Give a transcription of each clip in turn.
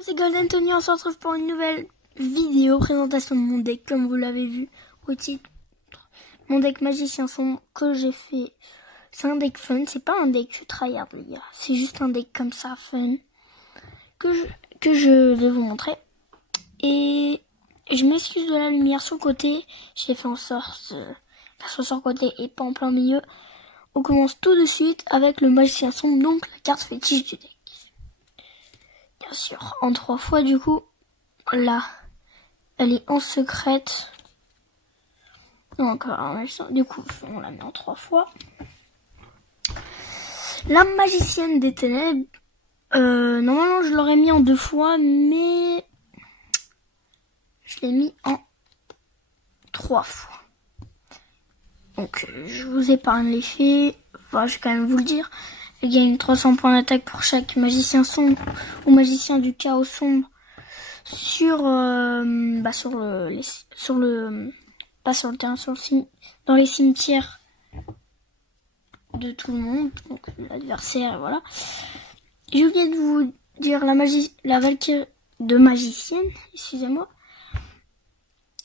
C'est Golden Tony, on se retrouve pour une nouvelle vidéo présentation de mon deck, comme vous l'avez vu au titre. Mon deck magicien sombre que j'ai fait, c'est un deck fun, c'est pas un deck tryhard les gars, c'est juste un deck comme ça fun que je vais vous montrer. Et je m'excuse de la lumière sur le côté, j'ai fait en sorte qu'elle soit sur le côté et pas en plein milieu. On commence tout de suite avec le magicien sombre, donc la carte fétiche du deck. Bien sûr, en 3 fois du coup, là, elle est en secrète. Donc, du coup, on la met en 3 fois. La magicienne des ténèbres, normalement je l'aurais mis en 2 fois, mais je l'ai mis en 3 fois. Donc, je vous épargne les faits. Enfin, je vais quand même vous le dire. Elle gagne 300 points d'attaque pour chaque magicien sombre ou magicien du chaos sombre dans les cimetières de tout le monde, donc l'adversaire, voilà. J'ai oublié de vous dire la Valkyrie de magicienne, excusez-moi.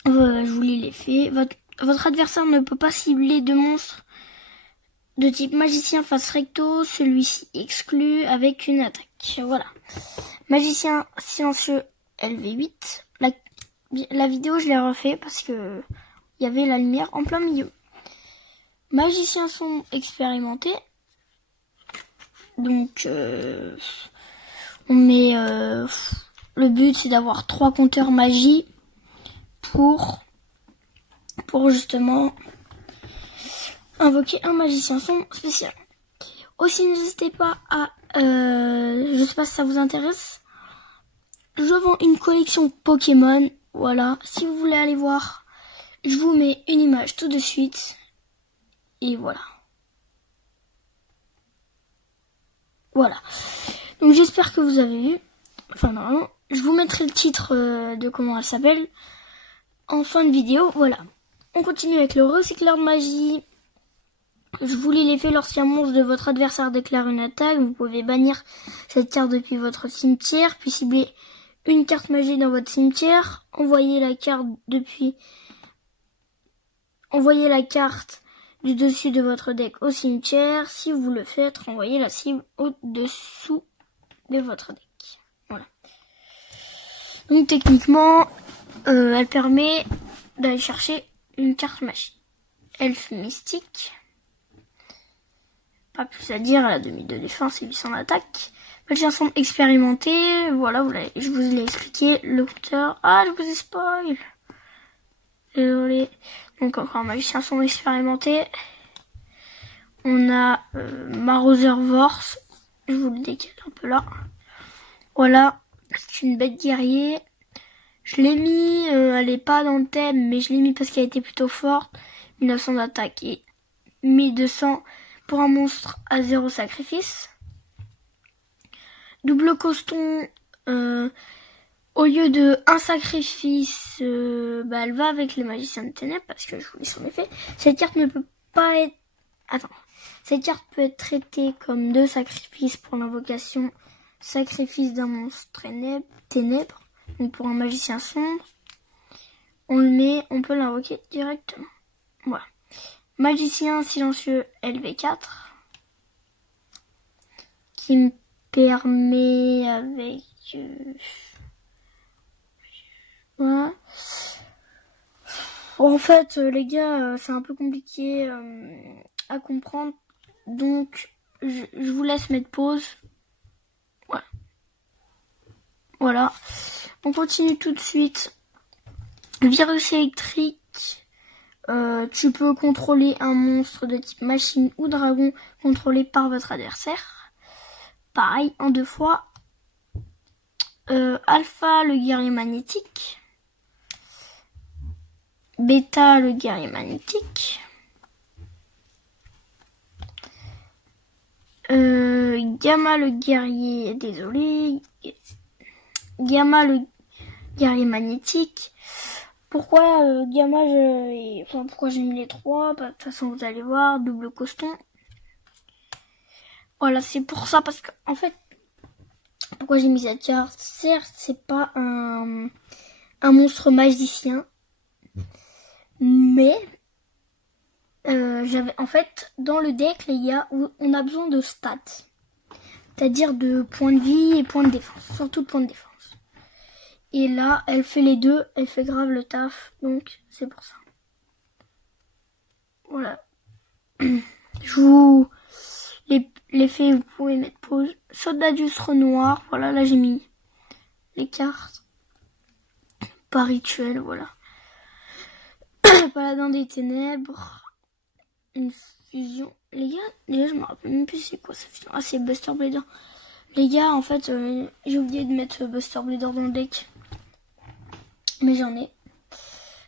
Je vous lis les faits. Votre adversaire ne peut pas cibler de monstres de type magicien face recto, celui-ci exclu avec une attaque. Voilà. Magicien silencieux LV8. La vidéo je l'ai refait parce que il y avait la lumière en plein milieu. Magicien sombre expérimenté. Donc on met le but c'est d'avoir 3 compteurs magie pour justement invoquer un magicien sombre spécial. Aussi n'hésitez pas à je sais pas si ça vous intéresse, je vends une collection Pokémon, voilà, si vous voulez aller voir, je vous mets une image tout de suite et voilà. Voilà. Donc j'espère que vous avez vu. Enfin normalement, je vous mettrai le titre de comment elle s'appelle en fin de vidéo. Voilà. On continue avec le recycleur de magie. Je vous lis l'effet lorsqu'un monstre de votre adversaire déclare une attaque. Vous pouvez bannir cette carte depuis votre cimetière, puis cibler une carte magie dans votre cimetière. Envoyez la carte du dessus de votre deck au cimetière. Si vous le faites, renvoyez la cible au-dessous de votre deck. Voilà. Donc techniquement, elle permet d'aller chercher une carte magie. Elfe mystique. Pas plus à dire, elle a 2000 de défense et 800 d'attaque. Magicien sombre expérimenté. Voilà, je vous l'ai expliqué. Le compteur. Ah, je vous ai spoil. Désolé. Donc encore un magicien sombre expérimenté. On a Marauder Vorse. Je vous le décale un peu là. Voilà. C'est une bête guerrier. Je l'ai mis. Elle est pas dans le thème. Mais je l'ai mis parce qu'elle était plutôt forte. 1900 d'attaque et 1200 pour un monstre à 0 sacrifice. Double coston. Au lieu de un sacrifice, elle va avec les magiciens de ténèbres parce que je vous lis son effet. Cette carte ne peut pas être... Cette carte peut être traitée comme 2 sacrifices pour l'invocation. Sacrifice d'un monstre ténèbres. Donc pour un magicien sombre, on peut l'invoquer directement. Voilà. Magicien silencieux LV4 qui me permet avec... Voilà. En fait, les gars, c'est un peu compliqué à comprendre. Donc, je vous laisse mettre pause. Voilà. Voilà. On continue tout de suite. Virus électrique. Tu peux contrôler un monstre de type machine ou dragon contrôlé par votre adversaire. Pareil, en 2 fois. Alpha, le guerrier magnétique. Beta, le guerrier magnétique. Gamma, le guerrier... Désolé. Gamma, le guerrier magnétique. Pourquoi Gamma, pourquoi j'ai mis les 3 ? De toute façon, vous allez voir, double coston. Voilà, c'est pour ça, parce pourquoi j'ai mis cette carte. Certes, c'est pas un monstre magicien, mais j'avais en fait dans le deck, les gars, on a besoin de stats, c'est-à-dire de points de vie et points de défense, surtout de points de défense. Et là, elle fait les deux, elle fait grave le taf, donc c'est pour ça. Voilà. Je vous les fais, vous pouvez mettre pause. Soldadus Renoir, voilà, là j'ai mis les cartes. Pas rituel, voilà. Paladin des ténèbres. Une fusion. Les gars, je me rappelle même plus c'est quoi cette fusion. Ah, c'est Buster Blader. Les gars, en fait, j'ai oublié de mettre Buster Blader dans le deck. Mais j'en ai.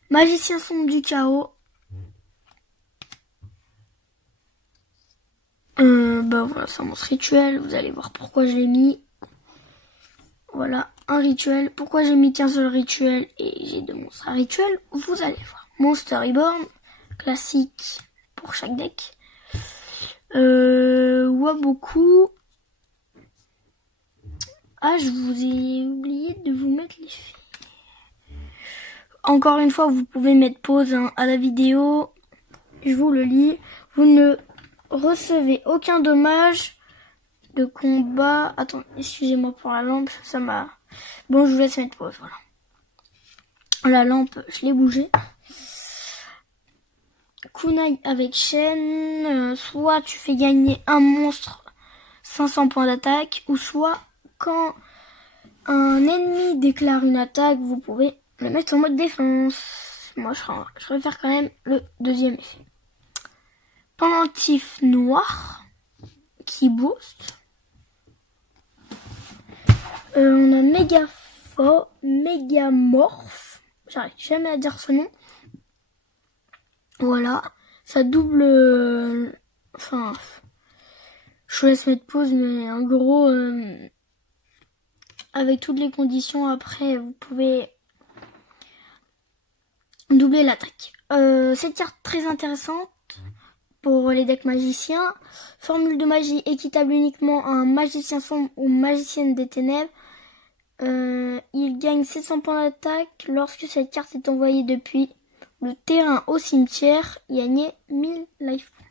Magicien sombre du chaos. Bah voilà, c'est un monstre rituel. Vous allez voir pourquoi je l'ai mis. Voilà, un rituel. Pourquoi j'ai mis qu'un seul rituel et j'ai deux monstres à rituel, vous allez voir. Monster Reborn, classique pour chaque deck. Waboku. Ah, je vous ai oublié de vous mettre les filles. Encore une fois, vous pouvez mettre pause à la vidéo. Je vous le lis. Vous ne recevez aucun dommage de combat. Attends, excusez-moi pour la lampe, ça m'a... Bon, je vous laisse mettre pause, voilà. La lampe, je l'ai bougée. Kunai avec chaîne, soit tu fais gagner un monstre 500 points d'attaque, ou soit quand un ennemi déclare une attaque, vous pouvez le mettre en mode défense. Moi, je préfère quand même le deuxième effet. Pendentif noir qui booste. On a Mégamorph. J'arrive jamais à dire ce nom. Voilà. Ça double... Enfin... Je vous laisse mettre pause, mais en gros... avec toutes les conditions, après, vous pouvez doubler l'attaque. Cette carte très intéressante pour les decks magiciens. Formule de magie équitable uniquement à un magicien sombre ou magicienne des ténèbres. Il gagne 700 points d'attaque lorsque cette carte est envoyée depuis le terrain au cimetière. Gagner 1000 life points.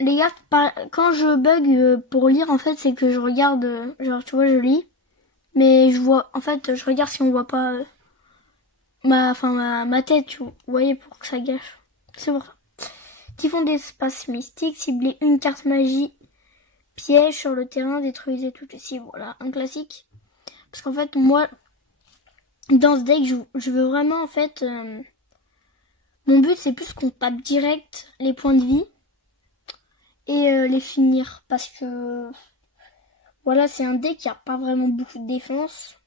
Les gars, quand je bug pour lire, en fait, c'est que je regarde, genre, tu vois, je lis, mais je vois, en fait, je regarde si on voit pas ma tête, vous voyez, pour que ça gâche. C'est pour ça. Typhon d'espace mystique, ciblez une carte magie, piège sur le terrain, détruisez toutes les cibles. Voilà, un classique. Parce qu'en fait, moi, dans ce deck, je veux vraiment, en fait, mon but, c'est plus qu'on tape direct les points de vie et les finir. Parce que, voilà, c'est un deck qui a pas vraiment beaucoup de défense.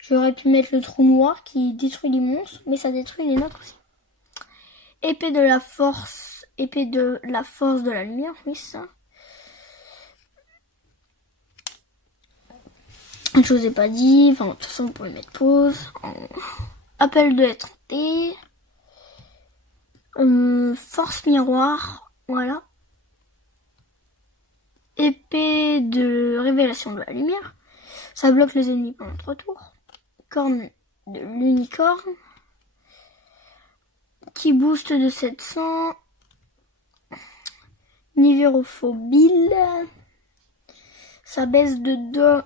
J'aurais pu mettre le trou noir qui détruit les monstres, mais ça détruit les nôtres aussi. Épée de la force de la lumière, oui, ça. Je vous ai pas dit, enfin, de toute façon, vous pouvez mettre pause. Appel de l'étrangeté. Force miroir, voilà. Épée de révélation de la lumière. Ça bloque les ennemis pendant 3 tours. Corne de l'unicorne. Qui booste de 700. Nivérophobile. Ça baisse de 2.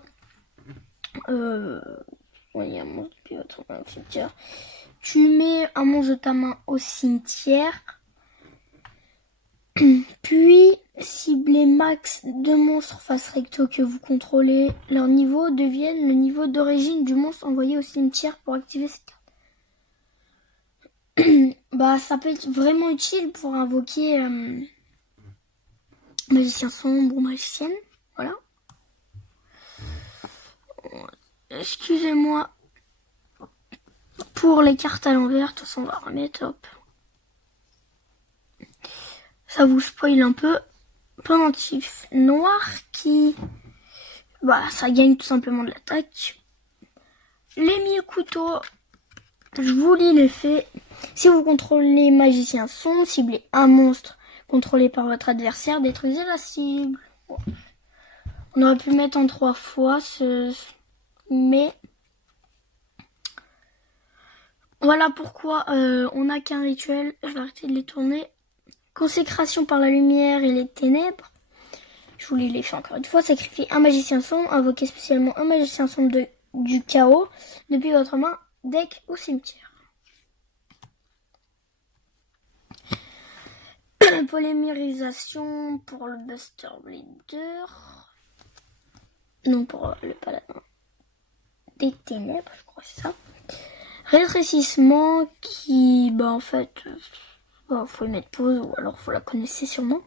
Il y a un monstre qui va trouver un cimetière. Tu mets un monstre de ta main au cimetière. Puis, ciblez max 2 monstres face recto que vous contrôlez. Leur niveau devienne le niveau d'origine du monstre envoyé au cimetière pour activer cette carte. Bah, ça peut être vraiment utile pour invoquer magicien sombre ou magicienne. Voilà. Excusez-moi pour les cartes à l'envers. De toute façon, on va remettre. Hop. Ça vous spoil un peu. Pendentif noir qui... Bah, ça gagne tout simplement de l'attaque. Les 1000 couteaux. Je vous lis l'effet. Si vous contrôlez magicien sombre, ciblez un monstre contrôlé par votre adversaire, détruisez la cible. On aurait pu le mettre en 3 fois, mais voilà pourquoi on n'a qu'un rituel. Je vais arrêter de les tourner. Consécration par la lumière et les ténèbres. Je vous les fais encore une fois. Sacrifiez un magicien sombre. Invoquez spécialement un magicien sombre du chaos depuis votre main, deck ou cimetière. Polymérisation pour le Buster Blader. Non, pour le paladin des ténèbres, je crois que c'est ça. Rétrécissement qui, en fait, faut y mettre pause ou alors vous la connaissez sûrement.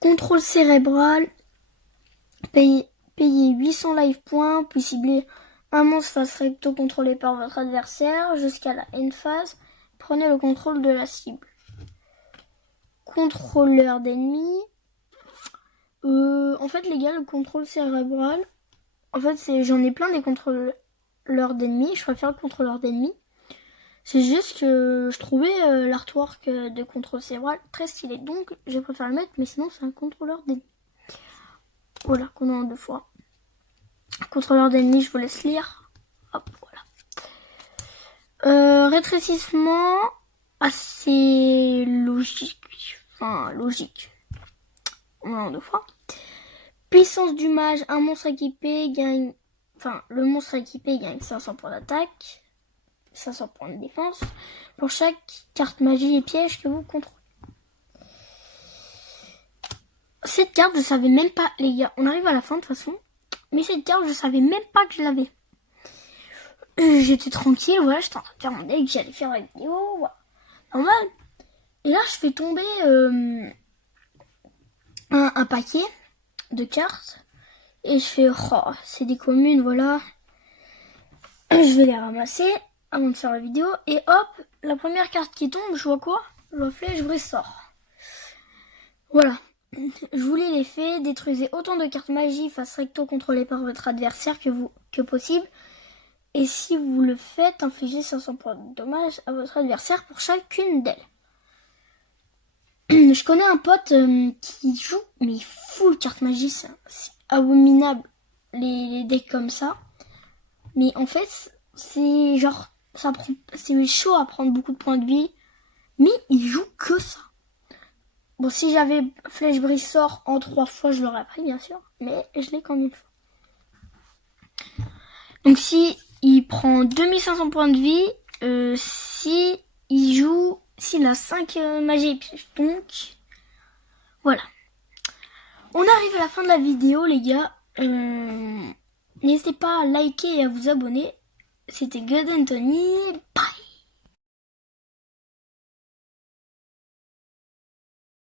Contrôle cérébral. Payez 800 life points, puis cibler un monstre face recto contrôlé par votre adversaire jusqu'à la end phase. Prenez le contrôle de la cible. Contrôleur d'ennemis. En fait, les gars, le contrôle cérébral, en fait, j'en ai plein des contrôleurs d'ennemis. Je préfère le contrôleur d'ennemis. C'est juste que je trouvais l'artwork de contrôle cérébral très stylé. Donc, je préfère le mettre, mais sinon, c'est un contrôleur d'ennemis. Voilà, qu'on a en 2 fois. Contrôleur d'ennemis, je vous laisse lire. Hop, voilà. Rétrécissement, assez logique. Enfin, logique. On a en 2 fois. Puissance du mage, un monstre équipé gagne... Enfin, le monstre équipé gagne 500 points d'attaque, 500 points de défense, pour chaque carte magie et piège que vous contrôlez. Cette carte, je savais même pas, les gars, on arrive à la fin de toute façon, mais cette carte, je savais même pas que je l'avais. J'étais tranquille, voilà, j'étais en train de faire mon deck, j'allais faire la vidéo, voilà. Normal. Et là, je fais tomber un paquet de cartes, et je fais, oh, c'est des communes, voilà. Je vais les ramasser avant de faire la vidéo, et hop, la première carte qui tombe, je vois quoi? Je vois flèche brise sort. Voilà. Je vous les fait, détruisez autant de cartes magie face recto contrôlées par votre adversaire que possible. Et si vous le faites, infligez 500 points de dommages à votre adversaire pour chacune d'elles. Je connais un pote qui joue, mais full carte magie, c'est abominable les decks comme ça. Mais en fait, c'est genre, c'est chaud à prendre beaucoup de points de vie, mais il joue que ça. Bon, si j'avais flèche brise sort en 3 fois, je l'aurais pris, bien sûr. Mais je l'ai qu'en 1 fois. Donc, si il prend 2500 points de vie, s'il a 5 magies et pièges. Donc, voilà. On arrive à la fin de la vidéo, les gars. N'hésitez pas à liker et à vous abonner. C'était God Anthony. Bye.